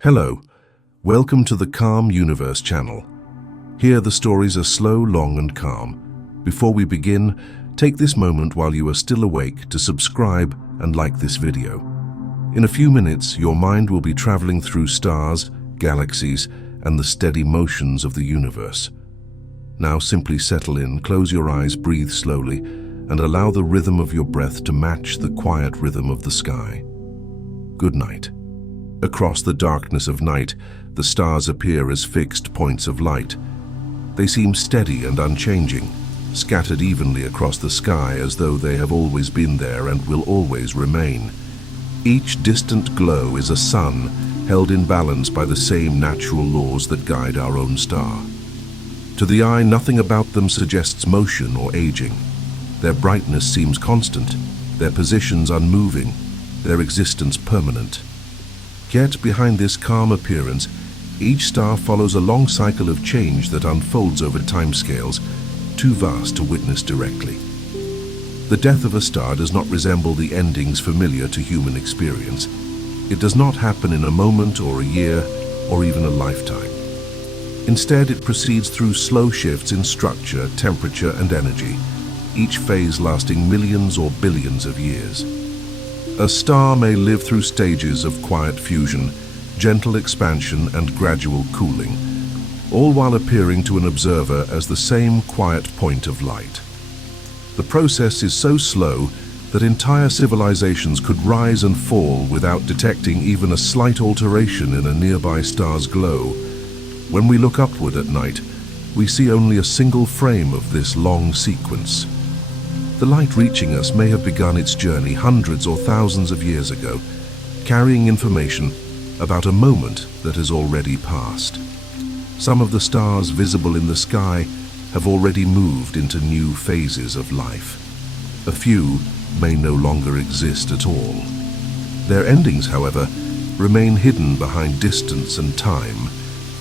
Hello, welcome to the Calm Universe channel. Here the stories are slow, long and calm. Before we begin, take this moment while you are still awake to subscribe and like this video. In a few minutes, your mind will be traveling through stars, galaxies and the steady motions of the universe. Now simply settle in, close your eyes, breathe slowly and allow the rhythm of your breath to match the quiet rhythm of the sky. Good night. Across the darkness of night, the stars appear as fixed points of light. They seem steady and unchanging, scattered evenly across the sky as though they have always been there and will always remain. Each distant glow is a sun held in balance by the same natural laws that guide our own star. To the eye, nothing about them suggests motion or aging. Their brightness seems constant, their positions unmoving, their existence permanent. Yet behind this calm appearance, each star follows a long cycle of change that unfolds over timescales too vast to witness directly. The death of a star does not resemble the endings familiar to human experience. It does not happen in a moment or a year or even a lifetime. Instead, it proceeds through slow shifts in structure, temperature and energy, each phase lasting millions or billions of years. A star may live through stages of quiet fusion, gentle expansion and gradual cooling, all while appearing to an observer as the same quiet point of light. The process is so slow that entire civilizations could rise and fall without detecting even a slight alteration in a nearby star's glow. When we look upward at night, we see only a single frame of this long sequence. The light reaching us may have begun its journey hundreds or thousands of years ago, carrying information about a moment that has already passed. Some of the stars visible in the sky have already moved into new phases of life. A few may no longer exist at all. Their endings, however, remain hidden behind distance and time,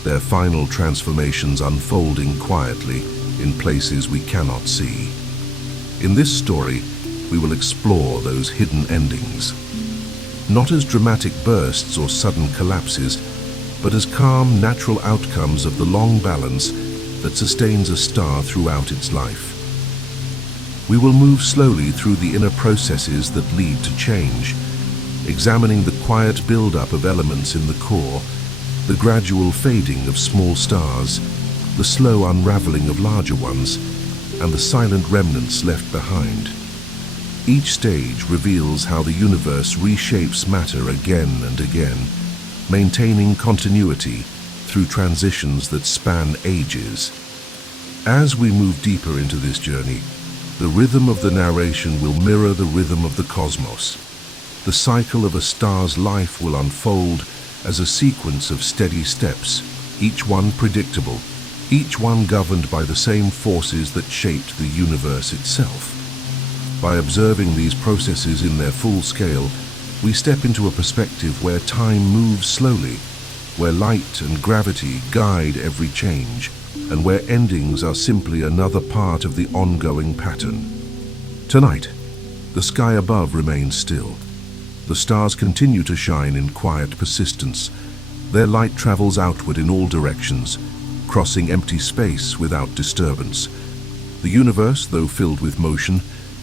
their final transformations unfolding quietly in places we cannot see. In this story, we will explore those hidden endings, not as dramatic bursts or sudden collapses, but as calm, natural outcomes of the long balance that sustains a star throughout its life. We will move slowly through the inner processes that lead to change, examining the quiet build-up of elements in the core, the gradual fading of small stars, the slow unraveling of larger ones, and the silent remnants left behind. Each stage reveals how the universe reshapes matter again and again, maintaining continuity through transitions that span ages. As we move deeper into this journey, the rhythm of the narration will mirror the rhythm of the cosmos. The cycle of a star's life will unfold as a sequence of steady steps, each one predictable, each one governed by the same forces that shaped the universe itself. By observing these processes in their full scale, we step into a perspective where time moves slowly, where light and gravity guide every change, and where endings are simply another part of the ongoing pattern. Tonight, the sky above remains still. The stars continue to shine in quiet persistence. Their light travels outward in all directions, crossing empty space without disturbance. The universe, though filled with motion,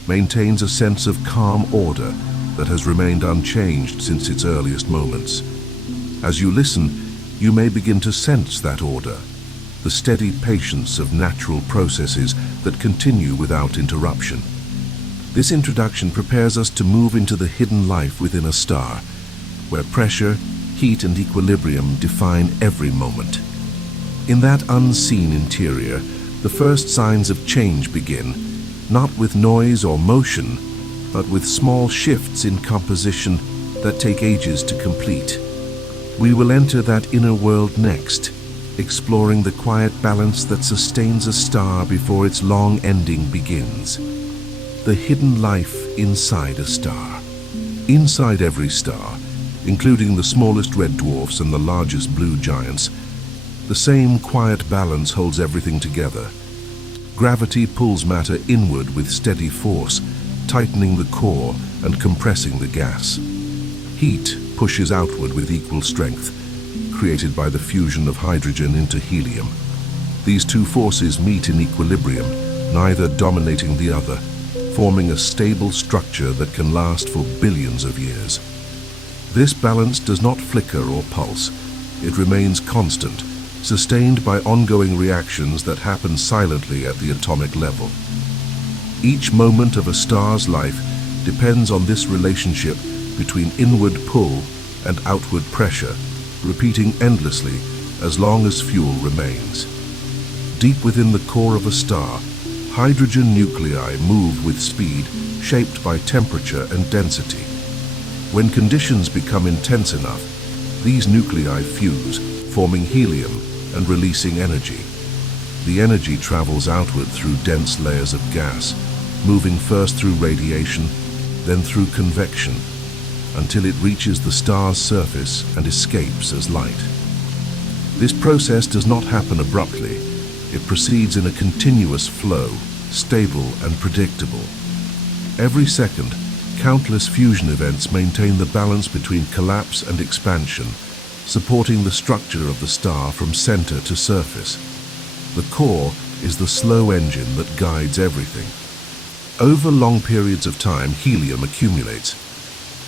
maintains a sense of calm order that has remained unchanged since its earliest moments. As you listen, you may begin to sense that order, the steady patience of natural processes that continue without interruption. This introduction prepares us to move into the hidden life within a star, where pressure, heat and equilibrium define every moment. In that unseen interior, the first signs of change begin, not with noise or motion, but with small shifts in composition that take ages to complete. We will enter that inner world next, exploring the quiet balance that sustains a star before its long ending begins. The hidden life inside a star. Inside every star, including the smallest red dwarfs and the largest blue giants, the same quiet balance holds everything together. Gravity pulls matter inward with steady force, tightening the core and compressing the gas. Heat pushes outward with equal strength, created by the fusion of hydrogen into helium. These two forces meet in equilibrium, neither dominating the other, forming a stable structure that can last for billions of years. This balance does not flicker or pulse. It remains constant, sustained by ongoing reactions that happen silently at the atomic level. Each moment of a star's life depends on this relationship between inward pull and outward pressure, repeating endlessly as long as fuel remains. Deep within the core of a star, hydrogen nuclei move with speed shaped by temperature and density. When conditions become intense enough, these nuclei fuse, forming helium and releasing energy. The energy travels outward through dense layers of gas, moving first through radiation, then through convection, until it reaches the star's surface and escapes as light. This process does not happen abruptly. It proceeds in a continuous flow, stable and predictable. Every second, countless fusion events maintain the balance between collapse and expansion, supporting the structure of the star from center to surface. The core is the slow engine that guides everything. Over long periods of time, helium accumulates.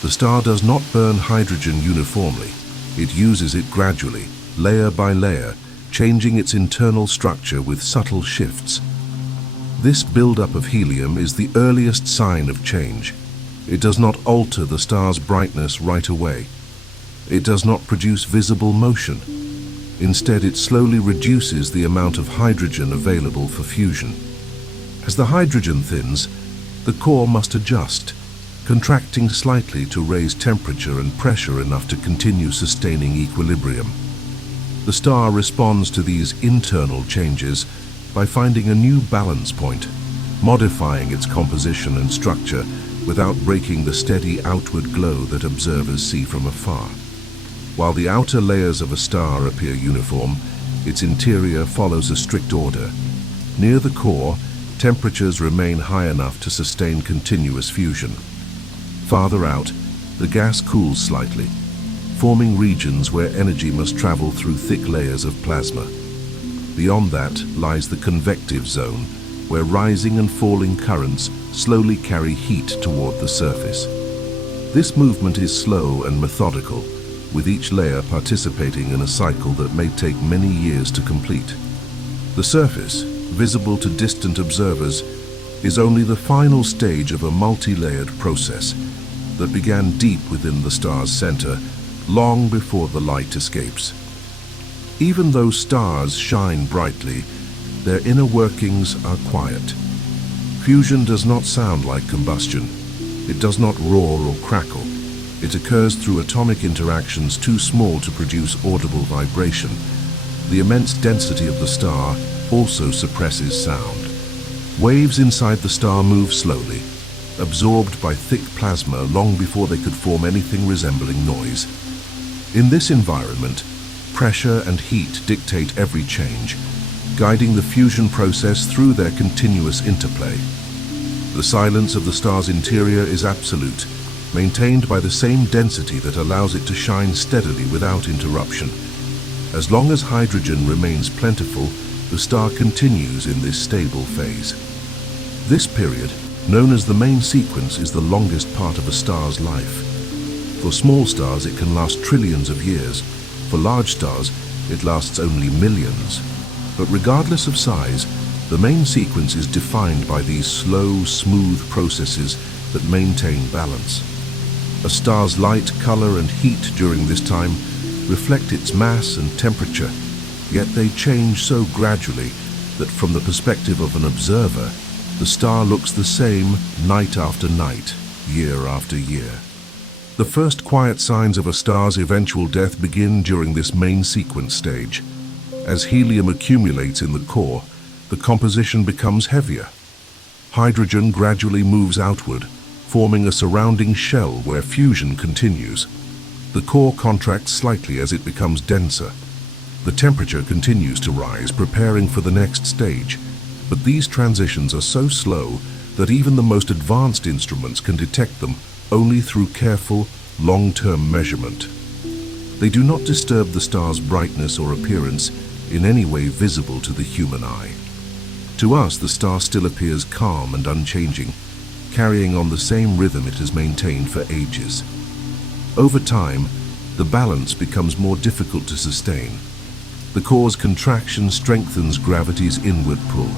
The star does not burn hydrogen uniformly. It uses it gradually, layer by layer, changing its internal structure with subtle shifts. This buildup of helium is the earliest sign of change. It does not alter the star's brightness right away. It does not produce visible motion. Instead, it slowly reduces the amount of hydrogen available for fusion. As the hydrogen thins, the core must adjust, contracting slightly to raise temperature and pressure enough to continue sustaining equilibrium. The star responds to these internal changes by finding a new balance point, modifying its composition and structure without breaking the steady outward glow that observers see from afar. While the outer layers of a star appear uniform, its interior follows a strict order. Near the core, temperatures remain high enough to sustain continuous fusion. Farther out, the gas cools slightly, forming regions where energy must travel through thick layers of plasma. Beyond that lies the convective zone, where rising and falling currents slowly carry heat toward the surface. This movement is slow and methodical, with each layer participating in a cycle that may take many years to complete. The surface, visible to distant observers, is only the final stage of a multi-layered process that began deep within the star's center, long before the light escapes. Even though stars shine brightly, their inner workings are quiet. Fusion does not sound like combustion. It does not roar or crackle. It occurs through atomic interactions too small to produce audible vibration. The immense density of the star also suppresses sound. Waves inside the star move slowly, absorbed by thick plasma long before they could form anything resembling noise. In this environment, pressure and heat dictate every change, guiding the fusion process through their continuous interplay. The silence of the star's interior is absolute, maintained by the same density that allows it to shine steadily without interruption. As long as hydrogen remains plentiful, the star continues in this stable phase. This period, known as the main sequence, is the longest part of a star's life. For small stars, it can last trillions of years. For large stars, it lasts only millions. But regardless of size, the main sequence is defined by these slow, smooth processes that maintain balance. A star's light, color, and heat during this time reflect its mass and temperature, yet they change so gradually that from the perspective of an observer, the star looks the same night after night, year after year. The first quiet signs of a star's eventual death begin during this main sequence stage. As helium accumulates in the core, the composition becomes heavier. Hydrogen gradually moves outward, forming a surrounding shell where fusion continues. The core contracts slightly as it becomes denser. The temperature continues to rise, preparing for the next stage. But these transitions are so slow that even the most advanced instruments can detect them only through careful, long-term measurement. They do not disturb the star's brightness or appearance in any way visible to the human eye. To us, the star still appears calm and unchanging, carrying on the same rhythm it has maintained for ages. Over time, the balance becomes more difficult to sustain. The core's contraction strengthens gravity's inward pull,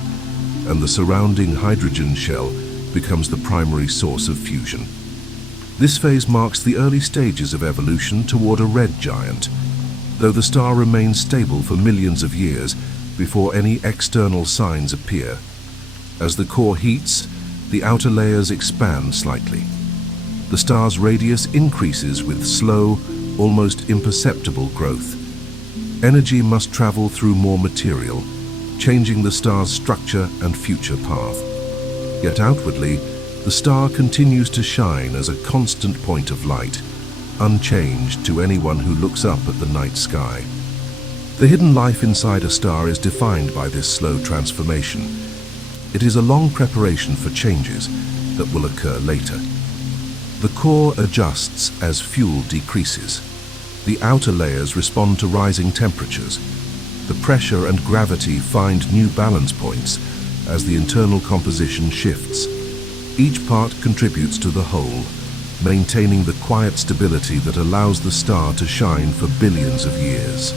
and the surrounding hydrogen shell becomes the primary source of fusion. This phase marks the early stages of evolution toward a red giant, though the star remains stable for millions of years before any external signs appear. As the core heats, the outer layers expand slightly. The star's radius increases with slow, almost imperceptible growth. Energy must travel through more material, changing the star's structure and future path. Yet outwardly, the star continues to shine as a constant point of light, unchanged to anyone who looks up at the night sky. The hidden life inside a star is defined by this slow transformation. It is a long preparation for changes that will occur later. The core adjusts as fuel decreases. The outer layers respond to rising temperatures. The pressure and gravity find new balance points as the internal composition shifts. Each part contributes to the whole, maintaining the quiet stability that allows the star to shine for billions of years.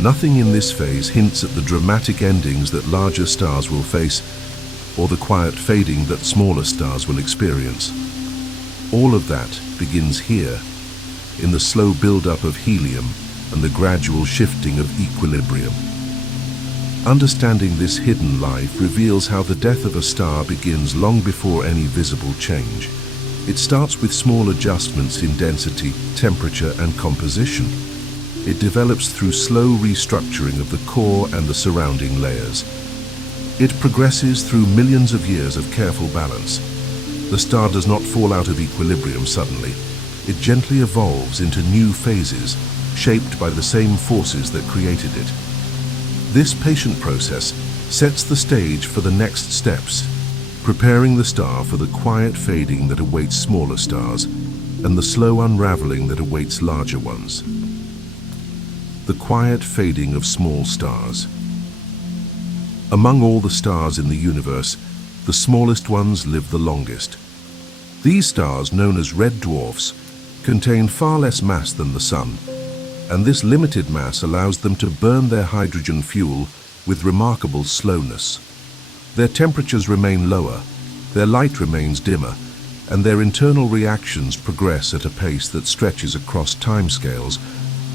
Nothing in this phase hints at the dramatic endings that larger stars will face, or the quiet fading that smaller stars will experience. All of that begins here, in the slow build-up of helium and the gradual shifting of equilibrium. Understanding this hidden life reveals how the death of a star begins long before any visible change. It starts with small adjustments in density, temperature, and composition. It develops through slow restructuring of the core and the surrounding layers. It progresses through millions of years of careful balance. The star does not fall out of equilibrium suddenly. It gently evolves into new phases, shaped by the same forces that created it. This patient process sets the stage for the next steps, preparing the star for the quiet fading that awaits smaller stars and the slow unraveling that awaits larger ones. The quiet fading of small stars. Among all the stars in the universe, the smallest ones live the longest. These stars, known as red dwarfs, contain far less mass than the Sun, and this limited mass allows them to burn their hydrogen fuel with remarkable slowness. Their temperatures remain lower, their light remains dimmer, and their internal reactions progress at a pace that stretches across timescales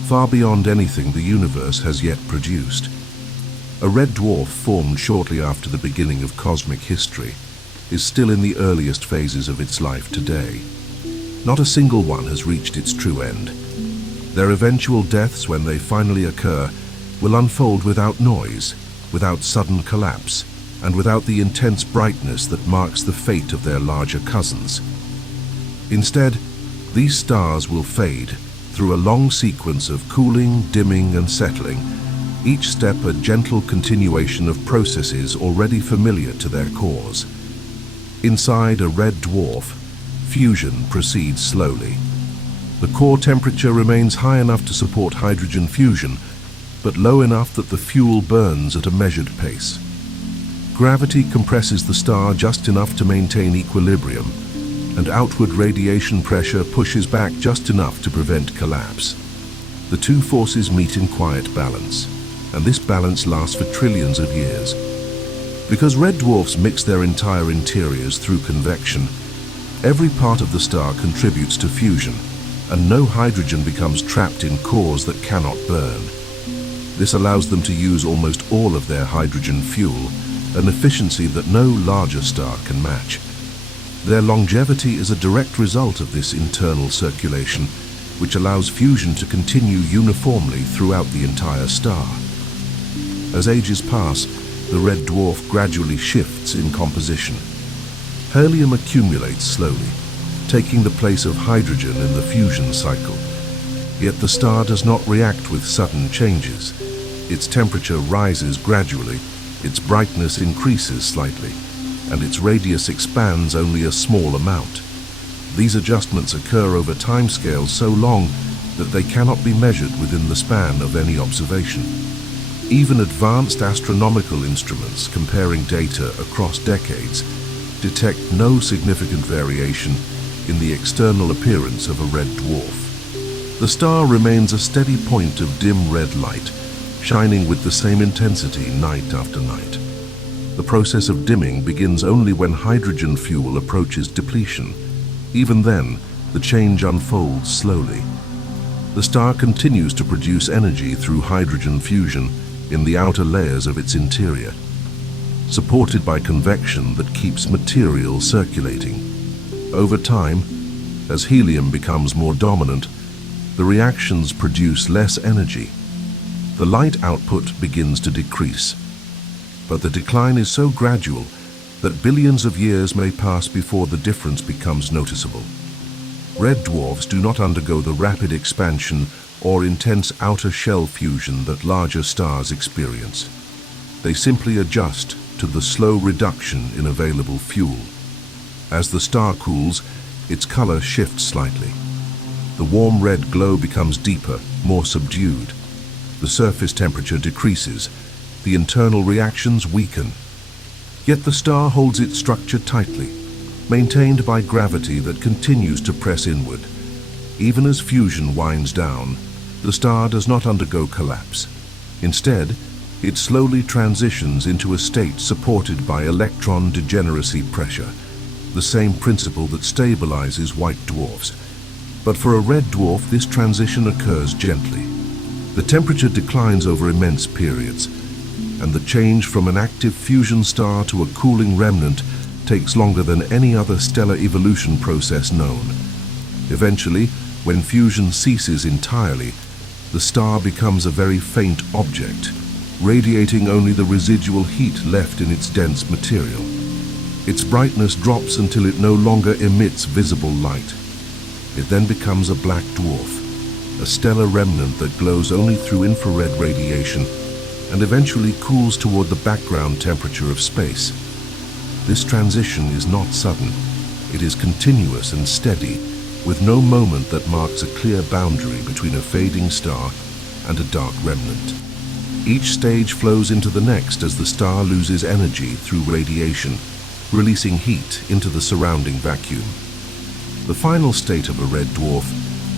far beyond anything the universe has yet produced. A red dwarf formed shortly after the beginning of cosmic history is still in the earliest phases of its life today. Not a single one has reached its true end. Their eventual deaths, when they finally occur, will unfold without noise, without sudden collapse, and without the intense brightness that marks the fate of their larger cousins. Instead, these stars will fade through a long sequence of cooling, dimming, and settling, each step a gentle continuation of processes already familiar to their cores. Inside a red dwarf, fusion proceeds slowly. The core temperature remains high enough to support hydrogen fusion, but low enough that the fuel burns at a measured pace. Gravity compresses the star just enough to maintain equilibrium, and outward radiation pressure pushes back just enough to prevent collapse. The two forces meet in quiet balance, and this balance lasts for trillions of years. Because red dwarfs mix their entire interiors through convection, every part of the star contributes to fusion, and no hydrogen becomes trapped in cores that cannot burn. This allows them to use almost all of their hydrogen fuel, an efficiency that no larger star can match. Their longevity is a direct result of this internal circulation, which allows fusion to continue uniformly throughout the entire star. As ages pass, the red dwarf gradually shifts in composition. Helium accumulates slowly, taking the place of hydrogen in the fusion cycle. Yet the star does not react with sudden changes. Its temperature rises gradually, its brightness increases slightly, and its radius expands only a small amount. These adjustments occur over timescales so long that they cannot be measured within the span of any observation. Even advanced astronomical instruments comparing data across decades detect no significant variation in the external appearance of a red dwarf. The star remains a steady point of dim red light, shining with the same intensity night after night. The process of dimming begins only when hydrogen fuel approaches depletion. Even then, the change unfolds slowly. The star continues to produce energy through hydrogen fusion in the outer layers of its interior, supported by convection that keeps material circulating. Over time, as helium becomes more dominant, the reactions produce less energy. The light output begins to decrease, but the decline is so gradual that billions of years may pass before the difference becomes noticeable. Red dwarfs do not undergo the rapid expansion or intense outer shell fusion that larger stars experience. They simply adjust to the slow reduction in available fuel. As the star cools, its color shifts slightly. The warm red glow becomes deeper, more subdued. The surface temperature decreases. The internal reactions weaken. Yet the star holds its structure tightly, maintained by gravity that continues to press inward. Even as fusion winds down, the star does not undergo collapse. Instead, it slowly transitions into a state supported by electron degeneracy pressure, the same principle that stabilizes white dwarfs. But for a red dwarf, this transition occurs gently. The temperature declines over immense periods, and the change from an active fusion star to a cooling remnant takes longer than any other stellar evolution process known. Eventually, when fusion ceases entirely, the star becomes a very faint object, radiating only the residual heat left in its dense material. Its brightness drops until it no longer emits visible light. It then becomes a black dwarf, a stellar remnant that glows only through infrared radiation and eventually cools toward the background temperature of space. This transition is not sudden. It is continuous and steady, with no moment that marks a clear boundary between a fading star and a dark remnant. Each stage flows into the next as the star loses energy through radiation, releasing heat into the surrounding vacuum. The final state of a red dwarf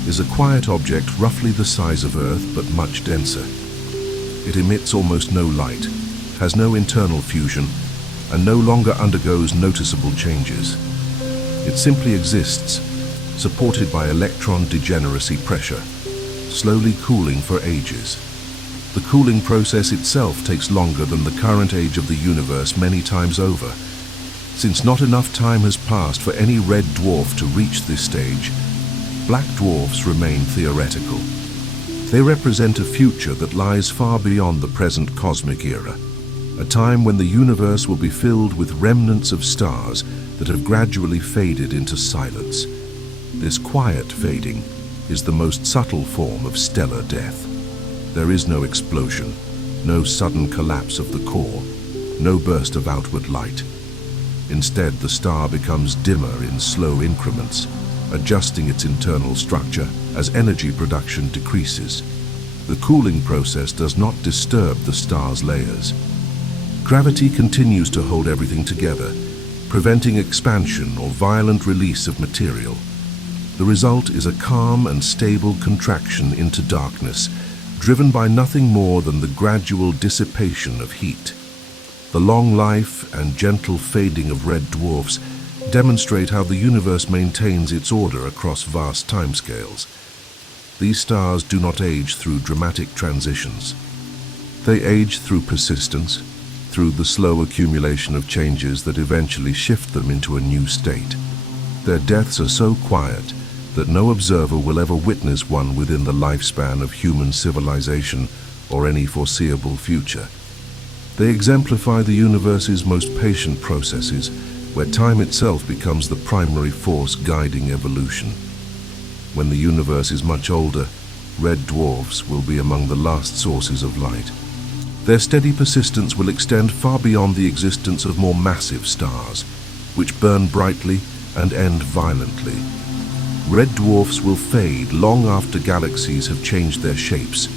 is a quiet object roughly the size of Earth but much denser. It emits almost no light, has no internal fusion, and no longer undergoes noticeable changes. It simply exists, supported by electron degeneracy pressure, slowly cooling for ages. The cooling process itself takes longer than the current age of the universe many times over. Since not enough time has passed for any red dwarf to reach this stage, black dwarfs remain theoretical. They represent a future that lies far beyond the present cosmic era, a time when the universe will be filled with remnants of stars that have gradually faded into silence. This quiet fading is the most subtle form of stellar death. There is no explosion, no sudden collapse of the core, no burst of outward light. Instead, the star becomes dimmer in slow increments, adjusting its internal structure as energy production decreases. The cooling process does not disturb the star's layers. Gravity continues to hold everything together, preventing expansion or violent release of material. The result is a calm and stable contraction into darkness, driven by nothing more than the gradual dissipation of heat. The long life and gentle fading of red dwarfs demonstrate how the universe maintains its order across vast timescales. These stars do not age through dramatic transitions. They age through persistence, through the slow accumulation of changes that eventually shift them into a new state. Their deaths are so quiet that no observer will ever witness one within the lifespan of human civilization or any foreseeable future. They exemplify the universe's most patient processes, where time itself becomes the primary force guiding evolution. When the universe is much older, red dwarfs will be among the last sources of light. Their steady persistence will extend far beyond the existence of more massive stars, which burn brightly and end violently. Red dwarfs will fade long after galaxies have changed their shapes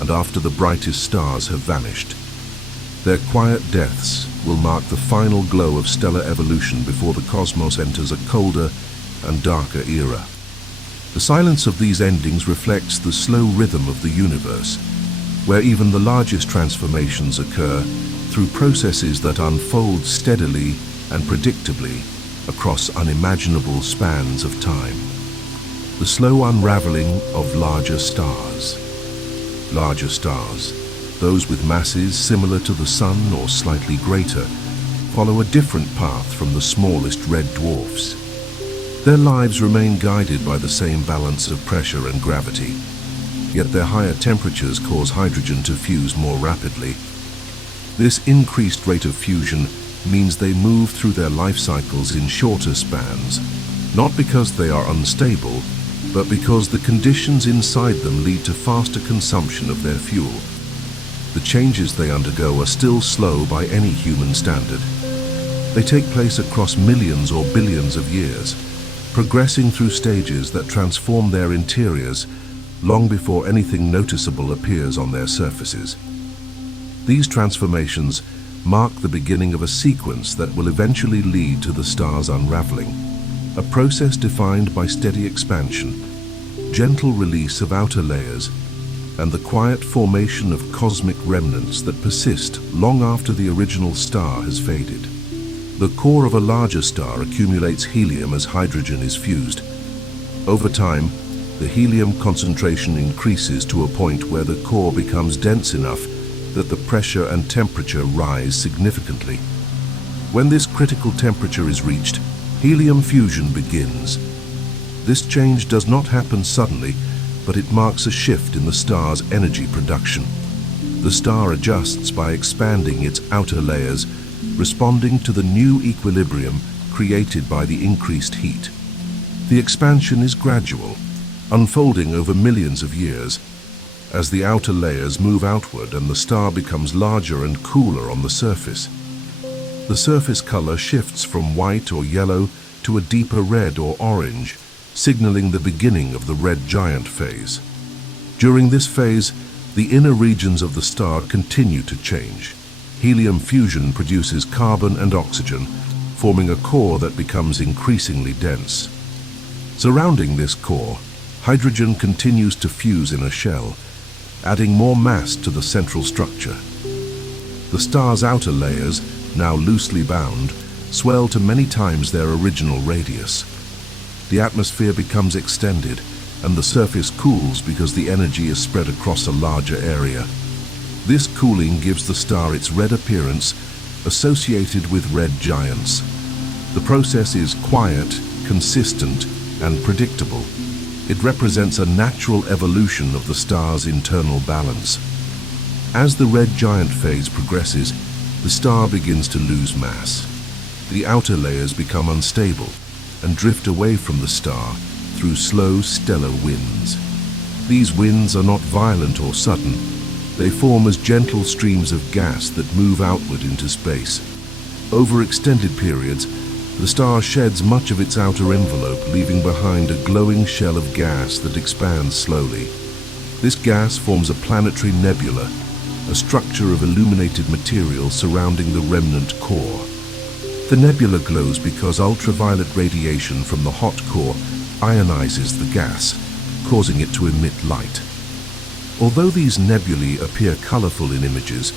and after the brightest stars have vanished. Their quiet deaths will mark the final glow of stellar evolution before the cosmos enters a colder and darker era. The silence of these endings reflects the slow rhythm of the universe, where even the largest transformations occur through processes that unfold steadily and predictably across unimaginable spans of time. The slow unraveling of larger stars. Larger stars, those with masses similar to the Sun or slightly greater, follow a different path from the smallest red dwarfs. Their lives remain guided by the same balance of pressure and gravity, yet their higher temperatures cause hydrogen to fuse more rapidly. This increased rate of fusion means they move through their life cycles in shorter spans, not because they are unstable, but because the conditions inside them lead to faster consumption of their fuel. The changes they undergo are still slow by any human standard. They take place across millions or billions of years, progressing through stages that transform their interiors long before anything noticeable appears on their surfaces. These transformations mark the beginning of a sequence that will eventually lead to the star's unraveling, a process defined by steady expansion, gentle release of outer layers, and the quiet formation of cosmic remnants that persist long after the original star has faded. The core of a larger star accumulates helium as hydrogen is fused. Over time, the helium concentration increases to a point where the core becomes dense enough that the pressure and temperature rise significantly. When this critical temperature is reached, helium fusion begins. This change does not happen suddenly, but it marks a shift in the star's energy production. The star adjusts by expanding its outer layers, responding to the new equilibrium created by the increased heat. The expansion is gradual, unfolding over millions of years. As the outer layers move outward and the star becomes larger and cooler on the surface, the surface color shifts from white or yellow to a deeper red or orange, signaling the beginning of the red giant phase. During this phase, the inner regions of the star continue to change. Helium fusion produces carbon and oxygen, forming a core that becomes increasingly dense. Surrounding this core, hydrogen continues to fuse in a shell, adding more mass to the central structure. The star's outer layers, now loosely bound, swell to many times their original radius. The atmosphere becomes extended, and the surface cools because the energy is spread across a larger area. This cooling gives the star its red appearance, associated with red giants. The process is quiet, consistent, and predictable. It represents a natural evolution of the star's internal balance. As the red giant phase progresses, the star begins to lose mass. The outer layers become unstable and drift away from the star through slow stellar winds. These winds are not violent or sudden. They form as gentle streams of gas that move outward into space. Over extended periods, the star sheds much of its outer envelope, leaving behind a glowing shell of gas that expands slowly. This gas forms a planetary nebula, a structure of illuminated material surrounding the remnant core. The nebula glows because ultraviolet radiation from the hot core ionizes the gas, causing it to emit light. Although these nebulae appear colorful in images,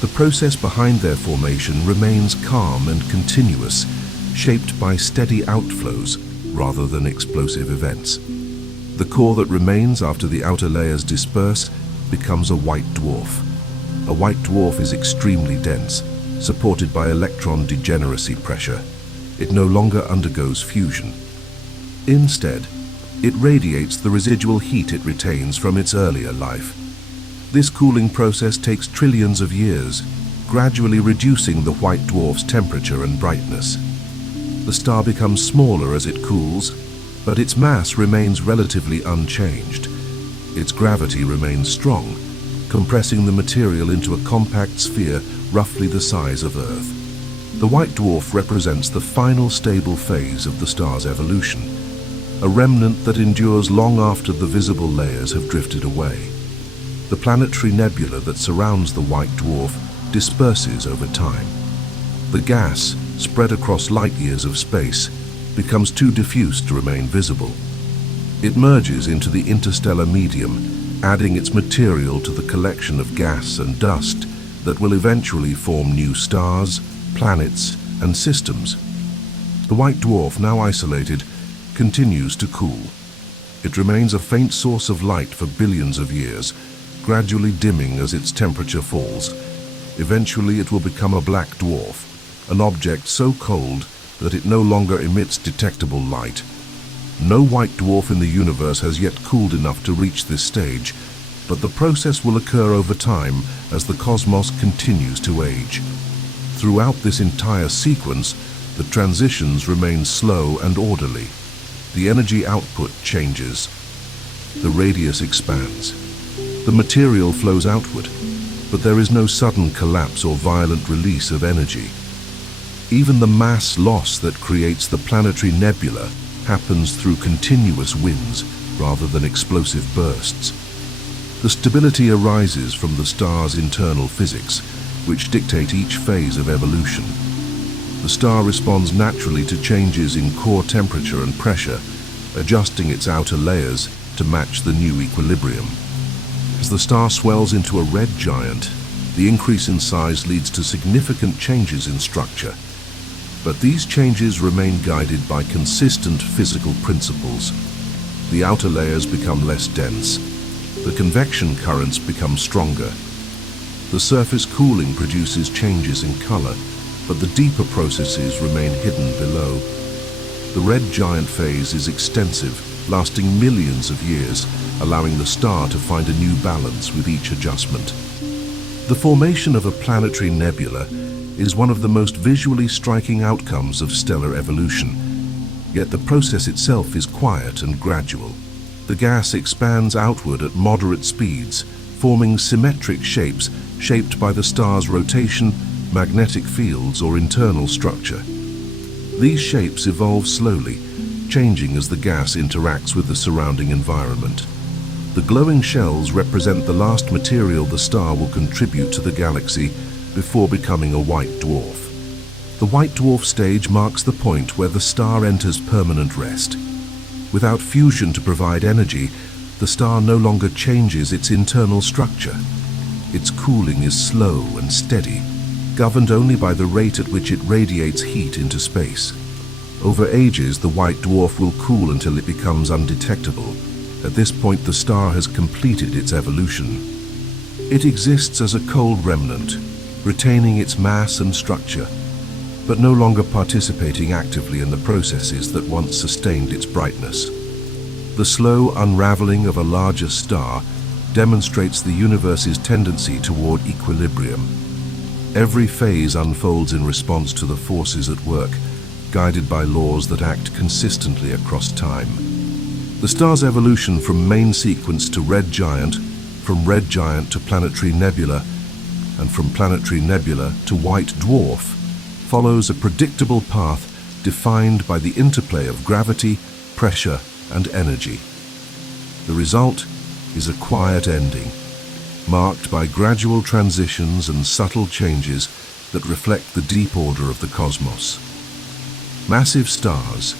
the process behind their formation remains calm and continuous, shaped by steady outflows rather than explosive events. The core that remains after the outer layers disperse becomes a white dwarf. A white dwarf is extremely dense, supported by electron degeneracy pressure. It no longer undergoes fusion. Instead, it radiates the residual heat it retains from its earlier life. This cooling process takes trillions of years, gradually reducing the white dwarf's temperature and brightness. The star becomes smaller as it cools, but its mass remains relatively unchanged. Its gravity remains strong, compressing the material into a compact sphere roughly the size of Earth. The white dwarf represents the final stable phase of the star's evolution. a remnant that endures long after the visible layers have drifted away. The planetary nebula that surrounds the white dwarf disperses over time. The gas, spread across light years of space, becomes too diffuse to remain visible. It merges into the interstellar medium, adding its material to the collection of gas and dust that will eventually form new stars, planets, and systems. The white dwarf, now isolated, continues to cool. It remains a faint source of light for billions of years, gradually dimming as its temperature falls. Eventually it will become a black dwarf, an object so cold that it no longer emits detectable light. No white dwarf in the universe has yet cooled enough to reach this stage, but the process will occur over time as the cosmos continues to age. Throughout this entire sequence, the transitions remain slow and orderly. The energy output changes. The radius expands. The material flows outward, but there is no sudden collapse or violent release of energy. Even the mass loss that creates the planetary nebula happens through continuous winds rather than explosive bursts. The stability arises from the star's internal physics, which dictate each phase of evolution. The star responds naturally to changes in core temperature and pressure, adjusting its outer layers to match the new equilibrium. As the star swells into a red giant, the increase in size leads to significant changes in structure. But these changes remain guided by consistent physical principles. The outer layers become less dense. The convection currents become stronger. The surface cooling produces changes in color, but the deeper processes remain hidden below. The red giant phase is extensive, lasting millions of years, allowing the star to find a new balance with each adjustment. The formation of a planetary nebula is one of the most visually striking outcomes of stellar evolution, yet the process itself is quiet and gradual. The gas expands outward at moderate speeds, forming symmetric shapes shaped by the star's rotation, magnetic fields, or internal structure. These shapes evolve slowly, changing as the gas interacts with the surrounding environment. The glowing shells represent the last material the star will contribute to the galaxy before becoming a white dwarf. The white dwarf stage marks the point where the star enters permanent rest. Without fusion to provide energy, the star no longer changes its internal structure. Its cooling is slow and steady, governed only by the rate at which it radiates heat into space. Over ages, the white dwarf will cool until it becomes undetectable. At this point, the star has completed its evolution. It exists as a cold remnant, retaining its mass and structure, but no longer participating actively in the processes that once sustained its brightness. The slow unraveling of a larger star demonstrates the universe's tendency toward equilibrium. Every phase unfolds in response to the forces at work, guided by laws that act consistently across time. The star's evolution from main sequence to red giant, from red giant to planetary nebula, and from planetary nebula to white dwarf, follows a predictable path defined by the interplay of gravity, pressure, and energy. The result is a quiet ending, marked by gradual transitions and subtle changes that reflect the deep order of the cosmos. Massive stars,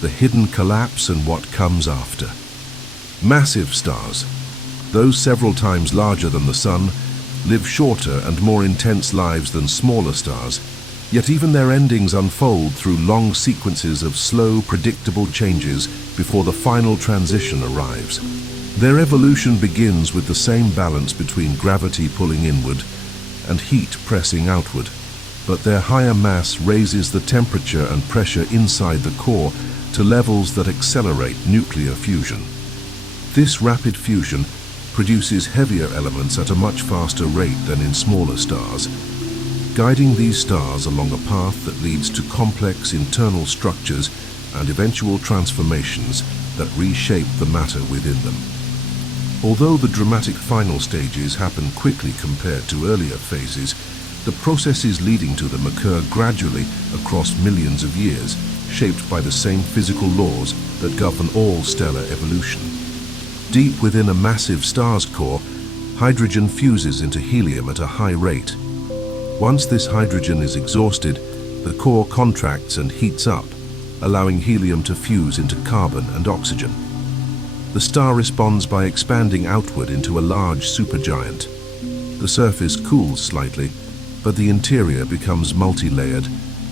the hidden collapse and what comes after. Massive stars, those several times larger than the Sun, live shorter and more intense lives than smaller stars, yet even their endings unfold through long sequences of slow, predictable changes before the final transition arrives. Their evolution begins with the same balance between gravity pulling inward and heat pressing outward, but their higher mass raises the temperature and pressure inside the core to levels that accelerate nuclear fusion. This rapid fusion produces heavier elements at a much faster rate than in smaller stars, guiding these stars along a path that leads to complex internal structures and eventual transformations that reshape the matter within them. Although the dramatic final stages happen quickly compared to earlier phases, the processes leading to them occur gradually across millions of years, shaped by the same physical laws that govern all stellar evolution. Deep within a massive star's core, hydrogen fuses into helium at a high rate. Once this hydrogen is exhausted, the core contracts and heats up, allowing helium to fuse into carbon and oxygen. The star responds by expanding outward into a large supergiant. The surface cools slightly, but the interior becomes multi-layered,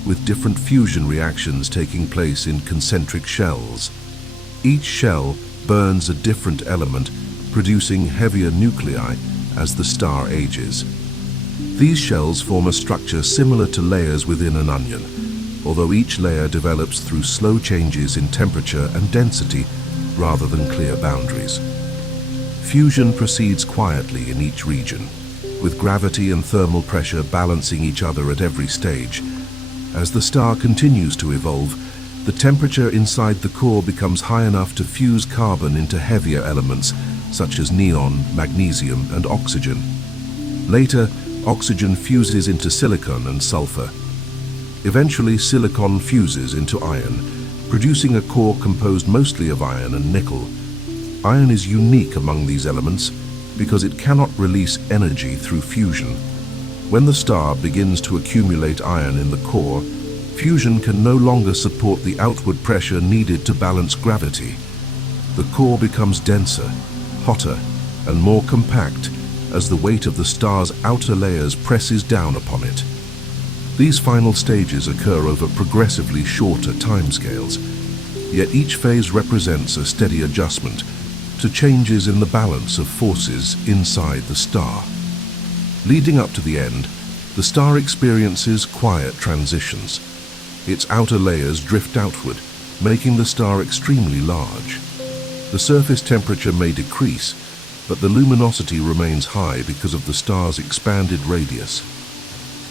with different fusion reactions taking place in concentric shells. Each shell burns a different element, producing heavier nuclei as the star ages. These shells form a structure similar to layers within an onion, although each layer develops through slow changes in temperature and density rather than clear boundaries. Fusion proceeds quietly in each region, with gravity and thermal pressure balancing each other at every stage. As the star continues to evolve, the temperature inside the core becomes high enough to fuse carbon into heavier elements such as neon, magnesium, and oxygen. Later, oxygen fuses into silicon and sulfur. Eventually, silicon fuses into iron, producing a core composed mostly of iron and nickel. Iron is unique among these elements because it cannot release energy through fusion. When the star begins to accumulate iron in the core, fusion can no longer support the outward pressure needed to balance gravity. The core becomes denser, hotter, and more compact as the weight of the star's outer layers presses down upon it. These final stages occur over progressively shorter timescales, yet each phase represents a steady adjustment to changes in the balance of forces inside the star. Leading up to the end, the star experiences quiet transitions. Its outer layers drift outward, making the star extremely large. The surface temperature may decrease, but the luminosity remains high because of the star's expanded radius.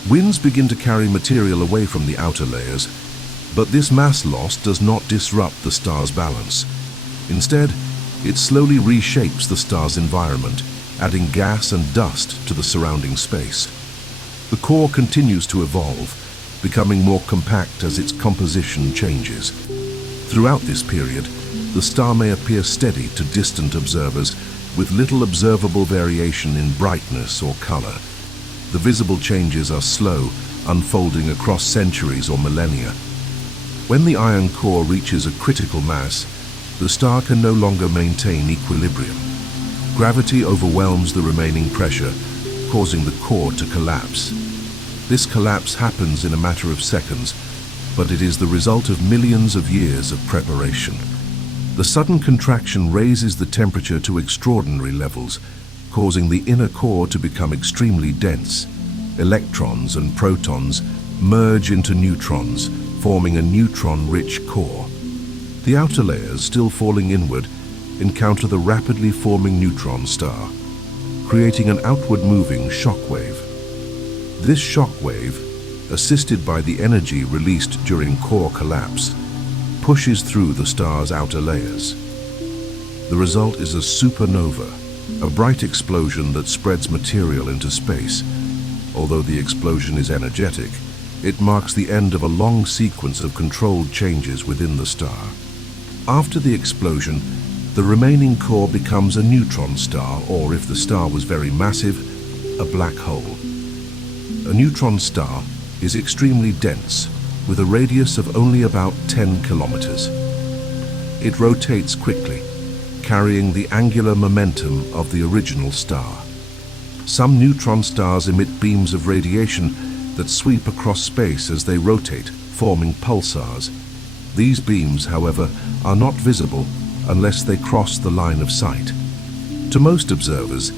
Winds begin to carry material away from the outer layers, but this mass loss does not disrupt the star's balance. Instead, it slowly reshapes the star's environment, adding gas and dust to the surrounding space. The core continues to evolve, becoming more compact as its composition changes. Throughout this period, the star may appear steady to distant observers, with little observable variation in brightness or color. The visible changes are slow, unfolding across centuries or millennia. When the iron core reaches a critical mass, the star can no longer maintain equilibrium. Gravity overwhelms the remaining pressure, causing the core to collapse. This collapse happens in a matter of seconds, but it is the result of millions of years of preparation. The sudden contraction raises the temperature to extraordinary levels, causing the inner core to become extremely dense. Electrons and protons merge into neutrons, forming a neutron-rich core. The outer layers, still falling inward, encounter the rapidly forming neutron star, creating an outward moving shock wave. This shock wave, assisted by the energy released during core collapse, pushes through the star's outer layers. The result is a supernova, a bright explosion that spreads material into space. Although the explosion is energetic, it marks the end of a long sequence of controlled changes within the star. After the explosion, the remaining core becomes a neutron star, or if the star was very massive, a black hole. A neutron star is extremely dense, with a radius of only about 10 kilometers. It rotates quickly, carrying the angular momentum of the original star. Some neutron stars emit beams of radiation that sweep across space as they rotate, forming pulsars. These beams, however, are not visible unless they cross the line of sight. To most observers,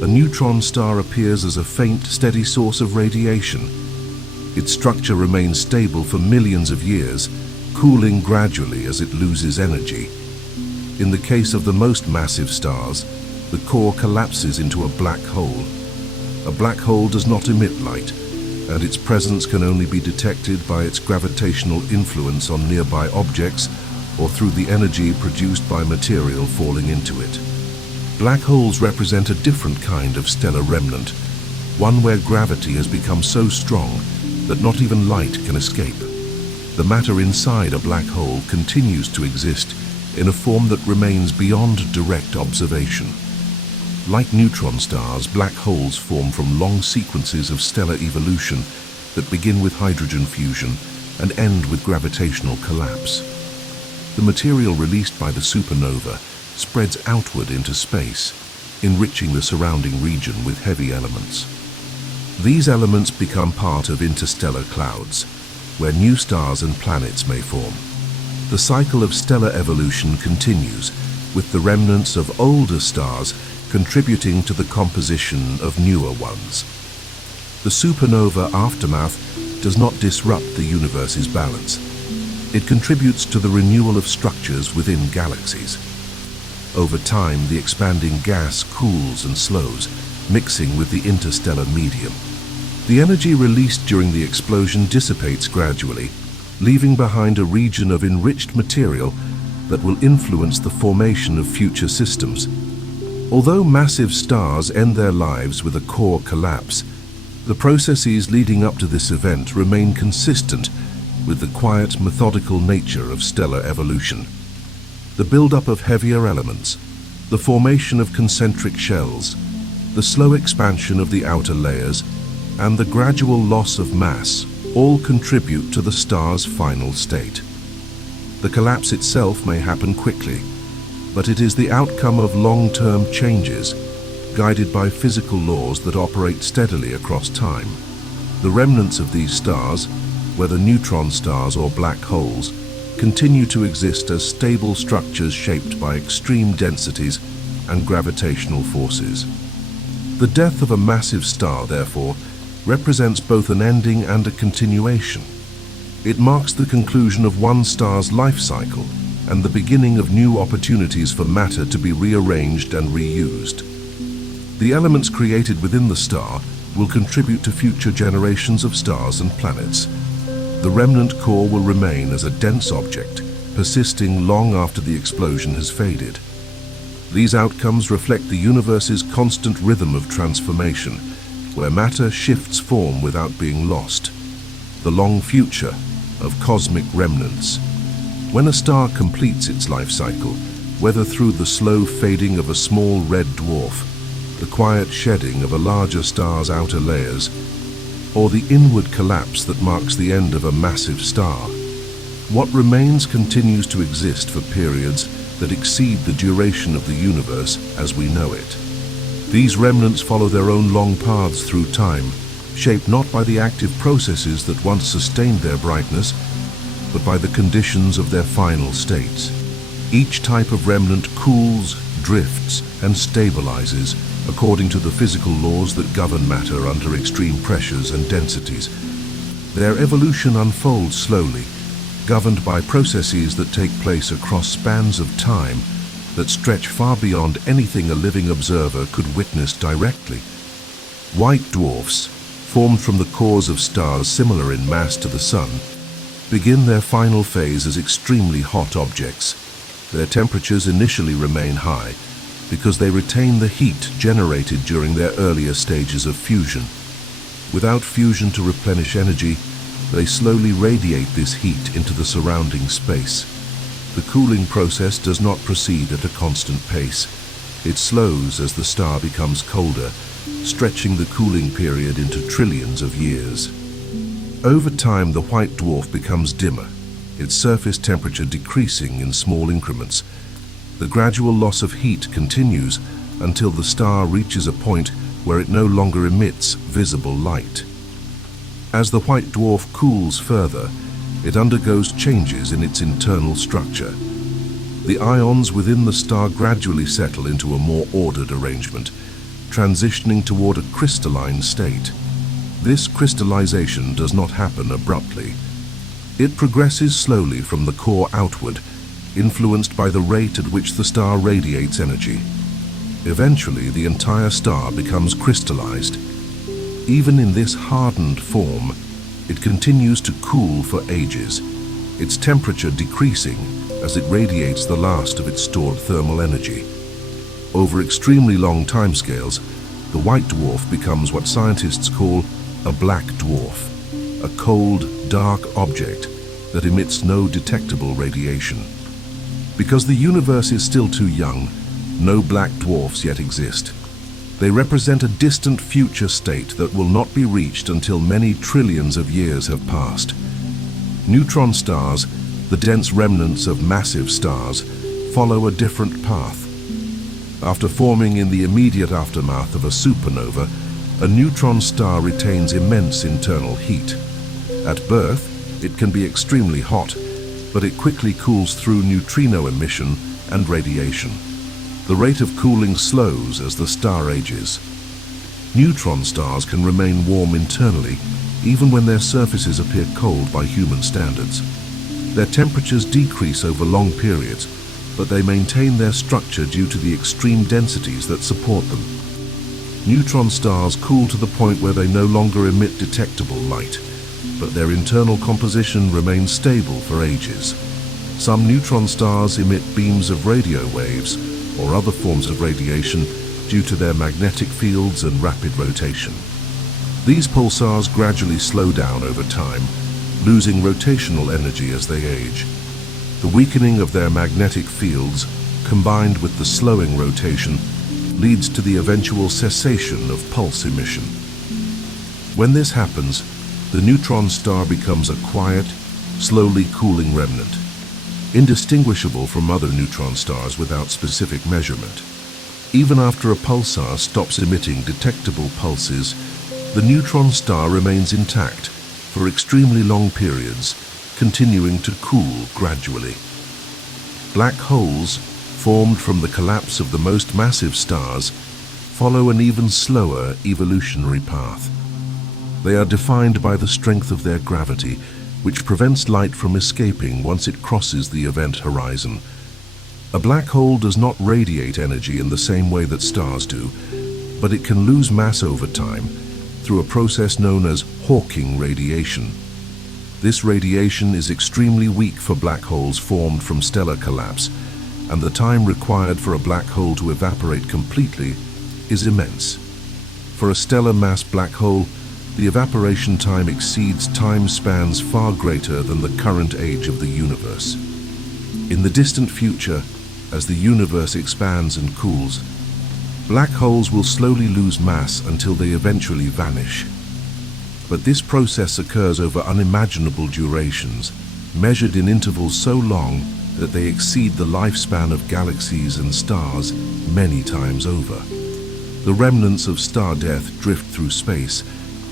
a neutron star appears as a faint, steady source of radiation. Its structure remains stable for millions of years, cooling gradually as it loses energy. In the case of the most massive stars, the core collapses into a black hole. A black hole does not emit light, and its presence can only be detected by its gravitational influence on nearby objects or through the energy produced by material falling into it. Black holes represent a different kind of stellar remnant, one where gravity has become so strong that not even light can escape. The matter inside a black hole continues to exist in a form that remains beyond direct observation. Like neutron stars, black holes form from long sequences of stellar evolution that begin with hydrogen fusion and end with gravitational collapse. The material released by the supernova spreads outward into space, enriching the surrounding region with heavy elements. These elements become part of interstellar clouds, where new stars and planets may form. The cycle of stellar evolution continues, with the remnants of older stars contributing to the composition of newer ones. The supernova aftermath does not disrupt the universe's balance. It contributes to the renewal of structures within galaxies. Over time, the expanding gas cools and slows, mixing with the interstellar medium. The energy released during the explosion dissipates gradually, leaving behind a region of enriched material that will influence the formation of future systems. Although massive stars end their lives with a core collapse, the processes leading up to this event remain consistent with the quiet, methodical nature of stellar evolution. The buildup of heavier elements, the formation of concentric shells, the slow expansion of the outer layers, and the gradual loss of mass all contribute to the star's final state. The collapse itself may happen quickly, but it is the outcome of long-term changes, guided by physical laws that operate steadily across time. The remnants of these stars, whether neutron stars or black holes, continue to exist as stable structures shaped by extreme densities and gravitational forces. The death of a massive star, therefore, represents both an ending and a continuation. It marks the conclusion of one star's life cycle and the beginning of new opportunities for matter to be rearranged and reused. The elements created within the star will contribute to future generations of stars and planets. The remnant core will remain as a dense object, persisting long after the explosion has faded. These outcomes reflect the universe's constant rhythm of transformation, where matter shifts form without being lost. The long future of cosmic remnants. When a star completes its life cycle, whether through the slow fading of a small red dwarf, the quiet shedding of a larger star's outer layers, or the inward collapse that marks the end of a massive star, what remains continues to exist for periods that exceed the duration of the universe as we know it. These remnants follow their own long paths through time, shaped not by the active processes that once sustained their brightness, but by the conditions of their final states. Each type of remnant cools, drifts, and stabilizes according to the physical laws that govern matter under extreme pressures and densities. Their evolution unfolds slowly, governed by processes that take place across spans of time that stretch far beyond anything a living observer could witness directly. White dwarfs, formed from the cores of stars similar in mass to the Sun, begin their final phase as extremely hot objects. Their temperatures initially remain high because they retain the heat generated during their earlier stages of fusion. Without fusion to replenish energy, they slowly radiate this heat into the surrounding space. The cooling process does not proceed at a constant pace. It slows as the star becomes colder, stretching the cooling period into trillions of years. Over time, the white dwarf becomes dimmer, its surface temperature decreasing in small increments. The gradual loss of heat continues until the star reaches a point where it no longer emits visible light. As the white dwarf cools further, it undergoes changes in its internal structure. The ions within the star gradually settle into a more ordered arrangement, transitioning toward a crystalline state. This crystallization does not happen abruptly. It progresses slowly from the core outward, influenced by the rate at which the star radiates energy. Eventually, the entire star becomes crystallized. Even in this hardened form, it continues to cool for ages, its temperature decreasing as it radiates the last of its stored thermal energy. Over extremely long timescales, the white dwarf becomes what scientists call a black dwarf, a cold, dark object that emits no detectable radiation. Because the universe is still too young, no black dwarfs yet exist. They represent a distant future state that will not be reached until many trillions of years have passed. Neutron stars, the dense remnants of massive stars, follow a different path. After forming in the immediate aftermath of a supernova, a neutron star retains immense internal heat. At birth, it can be extremely hot, but it quickly cools through neutrino emission and radiation. The rate of cooling slows as the star ages. Neutron stars can remain warm internally, even when their surfaces appear cold by human standards. Their temperatures decrease over long periods, but they maintain their structure due to the extreme densities that support them. Neutron stars cool to the point where they no longer emit detectable light, but their internal composition remains stable for ages. Some neutron stars emit beams of radio waves or other forms of radiation due to their magnetic fields and rapid rotation. These pulsars gradually slow down over time, losing rotational energy as they age. The weakening of their magnetic fields, combined with the slowing rotation, leads to the eventual cessation of pulse emission. When this happens, the neutron star becomes a quiet, slowly cooling remnant, indistinguishable from other neutron stars without specific measurement. Even after a pulsar stops emitting detectable pulses, the neutron star remains intact for extremely long periods, continuing to cool gradually. Black holes, formed from the collapse of the most massive stars, follow an even slower evolutionary path. They are defined by the strength of their gravity, which prevents light from escaping once it crosses the event horizon. A black hole does not radiate energy in the same way that stars do, but it can lose mass over time through a process known as Hawking radiation. This radiation is extremely weak for black holes formed from stellar collapse, and the time required for a black hole to evaporate completely is immense. For a stellar mass black hole, the evaporation time exceeds time spans far greater than the current age of the universe. In the distant future, as the universe expands and cools, black holes will slowly lose mass until they eventually vanish. But this process occurs over unimaginable durations, measured in intervals so long that they exceed the lifespan of galaxies and stars many times over. The remnants of star death drift through space,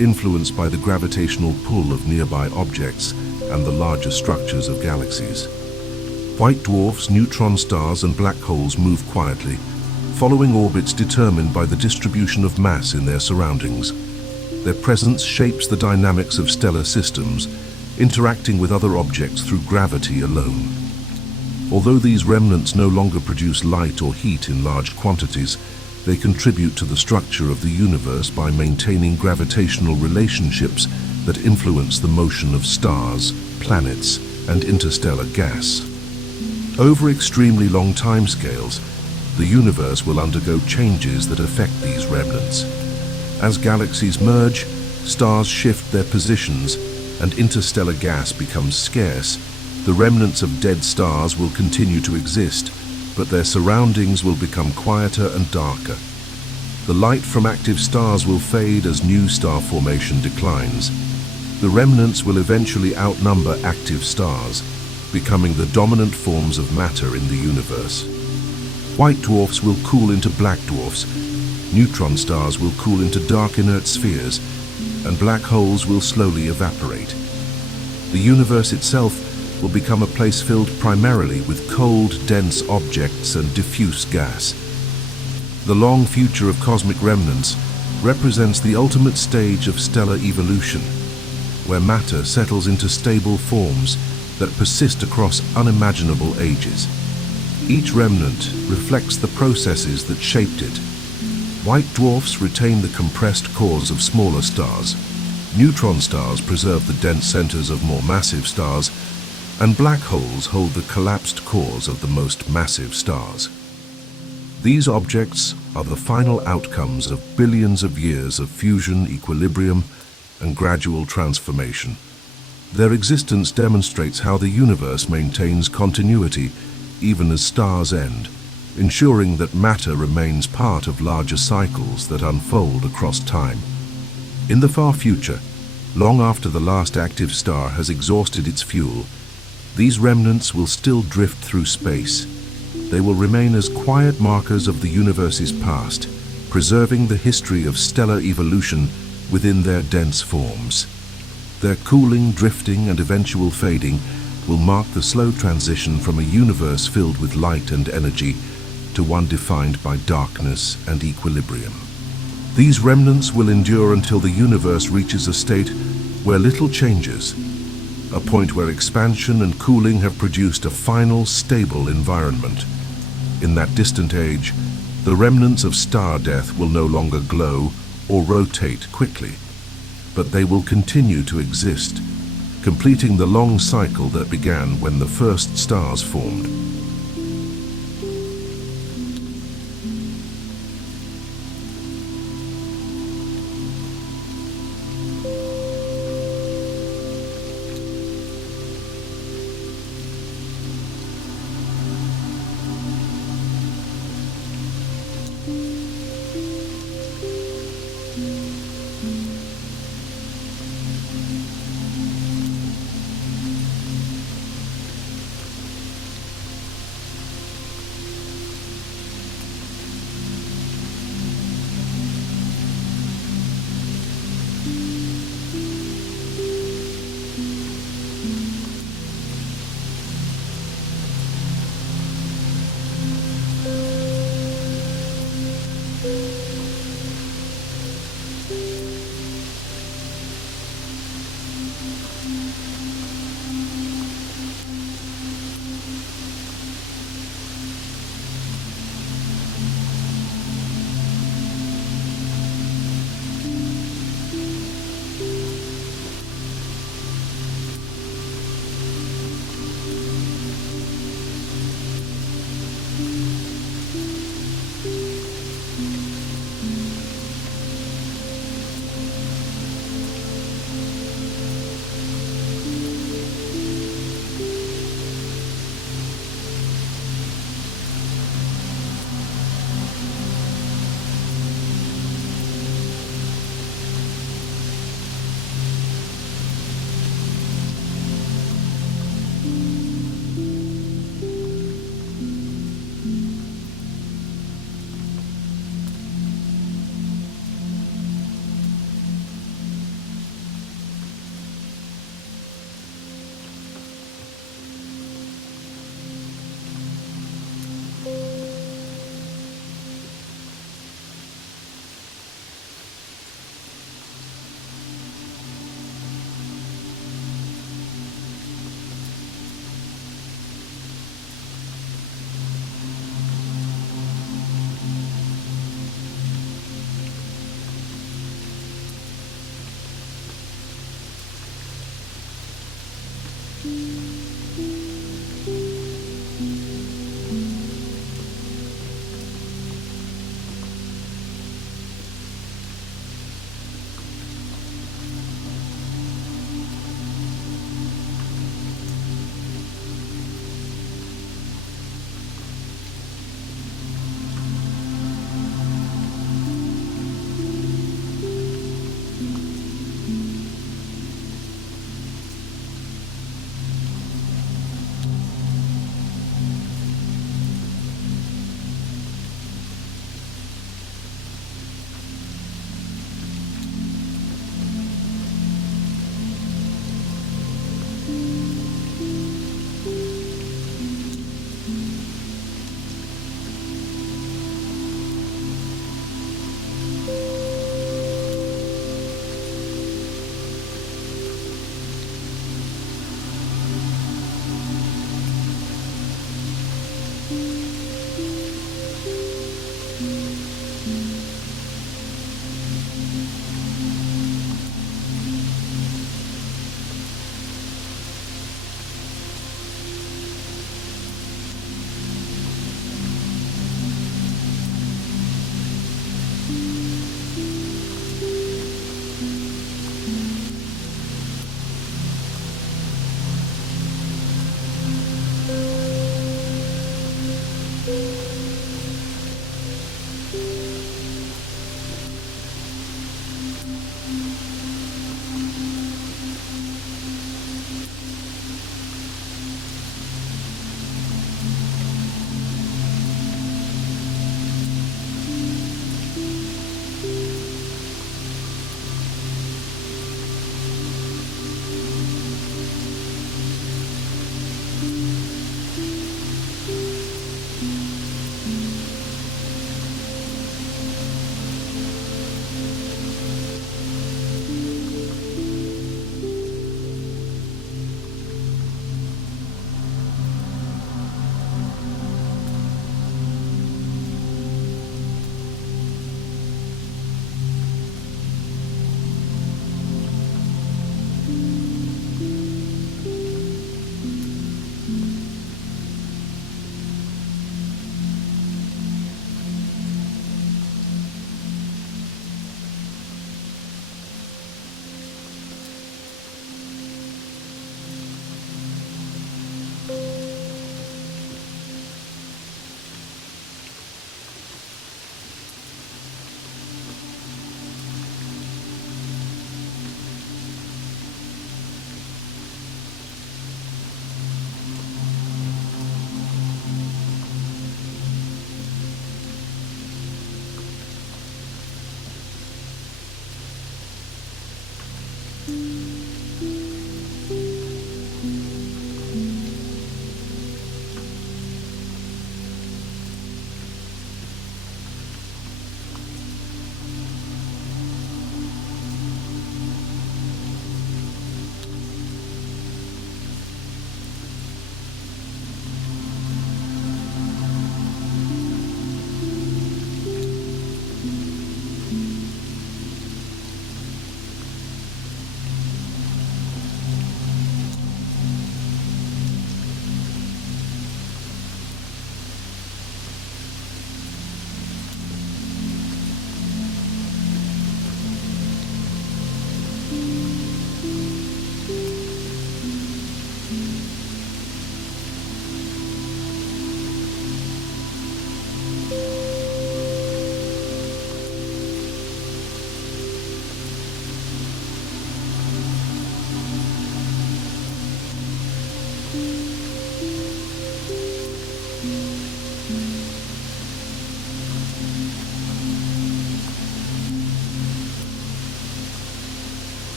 influenced by the gravitational pull of nearby objects and the larger structures of galaxies. White dwarfs, neutron stars, and black holes move quietly, following orbits determined by the distribution of mass in their surroundings. Their presence shapes the dynamics of stellar systems, interacting with other objects through gravity alone. Although these remnants no longer produce light or heat in large quantities, they contribute to the structure of the universe by maintaining gravitational relationships that influence the motion of stars, planets, and interstellar gas. Over extremely long timescales, the universe will undergo changes that affect these remnants. As galaxies merge, stars shift their positions, and interstellar gas becomes scarce. The remnants of dead stars will continue to exist, but their surroundings will become quieter and darker. The light from active stars will fade as new star formation declines. The remnants will eventually outnumber active stars, becoming the dominant forms of matter in the universe. White dwarfs will cool into black dwarfs, neutron stars will cool into dark inert spheres, and black holes will slowly evaporate. The universe itself will become a place filled primarily with cold, dense objects and diffuse gas. The long future of cosmic remnants represents the ultimate stage of stellar evolution, where matter settles into stable forms that persist across unimaginable ages. Each remnant reflects the processes that shaped it. White dwarfs retain the compressed cores of smaller stars, neutron stars preserve the dense centers of more massive stars, and black holes hold the collapsed cores of the most massive stars. These objects are the final outcomes of billions of years of fusion, equilibrium, and gradual transformation. Their existence demonstrates how the universe maintains continuity even as stars end, ensuring that matter remains part of larger cycles that unfold across time. In the far future, long after the last active star has exhausted its fuel, these remnants will still drift through space. They will remain as quiet markers of the universe's past, preserving the history of stellar evolution within their dense forms. Their cooling, drifting, and eventual fading will mark the slow transition from a universe filled with light and energy to one defined by darkness and equilibrium. These remnants will endure until the universe reaches a state where little changes, a point where expansion and cooling have produced a final, stable environment. In that distant age, the remnants of star death will no longer glow or rotate quickly, but they will continue to exist, completing the long cycle that began when the first stars formed.